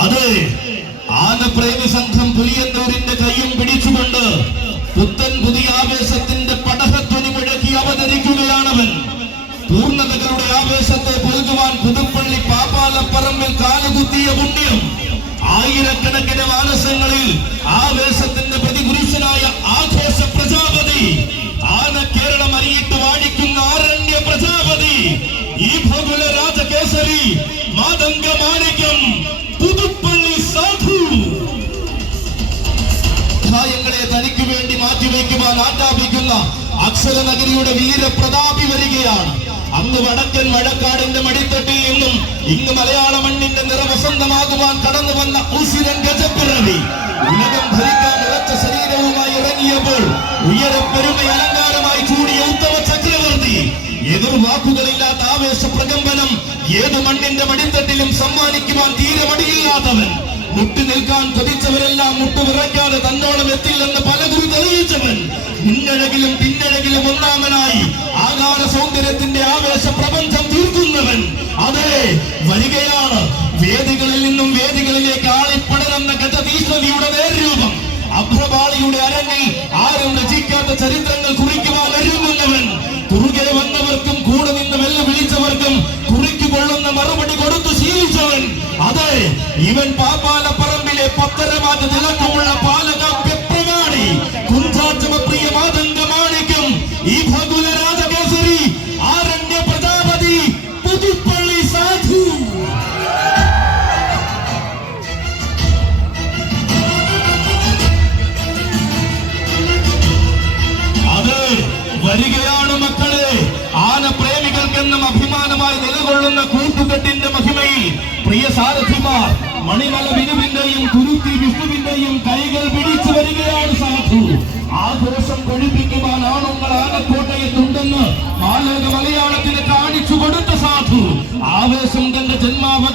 അതെ ആനപ്രേമി സംഘം പുലിയന്നൂരിന്റെ കൈയും പിടിച്ചുകൊണ്ട് പുത്തൻ പുതിയ ആവേശത്തിന്റെ പടഹധ്വനി മുഴക്കി അവതരിക്കുകയാണവൻ. പൂർണതകളുടെ ആവേശത്തെ പൊതുവാൻ പുതുപ്പള്ളി പാപ്പാലപ്പറമ്പിൽ കാലുകുത്തിയ പുണ്യം. ആയിരക്കണക്കിന് മാനസങ്ങളിൽ ആവേശത്തിന്റെ പ്രതിപുരുഷനായ ആഘോഷ പ്രജാപതി ആന കേരളം അറിയിട്ട് വാഴിക്കുന്ന ആരണ്യ പ്രജാപതി ഈ ഭഗുല രാജകേസരി മാതംഗ മാണിക്യം അധ്യായങ്ങളെ തനിക്ക് വേണ്ടി മാറ്റിവെക്കുവാൻ അക്ഷര നഗരിയുടെ വീരപ്രതാപി വരികയാണ്. അന്ന് വടക്കൻ മഴക്കാടിന്റെ മടിത്തട്ടിൽ നിന്നും ഇന്ന് മലയാള മണ്ണിന്റെ നിറവസന്തമാകുവാൻ കടന്നു വന്ന ഉസിരൻ ഗജപ്പിറവി ഉലകം ഭരിക്കാൻ ഉറച്ച ശരീരവുമായി ഇറങ്ങിയപ്പോൾ ഉയരപ്പെരുമ അലങ്കാരമായി ചൂടിയ ഉത്തമ ചക്രവർത്തി. എതിർ വാക്കുകളില്ലാത്ത ആവേശ പ്രകമ്പനം ഏത് മണ്ണിന്റെ മടിത്തട്ടിലും സമ്മാനിക്കുവാൻ തീരെ മടിയില്ലാത്തവൻ. മുട്ടി നിൽക്കാൻ മുന്നഴകിലും പിന്നിലെങ്കിലും ഒന്നാമനായി ആകാര സൗന്ദര്യത്തിന്റെ ആവേശ പ്രപഞ്ചം തീർക്കുന്നവൻ അതെ വരികയാണ്. വേദികളിൽ നിന്നും വേദികളിലേക്ക് ആളിപ്പടരുന്ന ഗജതീഷ്ണതയുടെ നേർരൂപം. അഭ്രപാളിയുടെ അരങ്ങിൽ ആരും രചിക്കാത്ത ചരിത്രങ്ങൾ കുറിക്കുവാൻ ഒരുങ്ങുന്നവൻ. കുറുകെ വന്നവർക്കും കൂടെ നിന്ന് വെല്ലുവിളിച്ചവർക്കും വിളിച്ചവർക്കും കൊള്ളുന്ന മറുപടി കൊടുത്തു ശീലിച്ചവൻ. അതെ ഇവൻ പുതുപ്പള്ളി സാധു. അതെ വരികയാണ് മക്കളെ. ആന പ്രേമികൾക്കെന്നും അഭിമാനമായി നിലകൊള്ളുന്ന കൂട്ടുകെട്ടിന്റെ മഹിമയിൽ പ്രിയ സാരഥിമാർ മണിമല ബിനുവിന്റെയും കുരുത്തി വിഷ്ണുവിന്റെയും കൈകൾ പിടിച്ചു വരികയാണ് സാധു. ആഘോഷം കൊഴിപ്പിക്കുവാൻ ആണുങ്ങൾ ആനക്കോട്ടയത്തുണ്ടെന്ന് മാലോക മലയാള ആവേശം തന്റെ ജന്മാവകാശം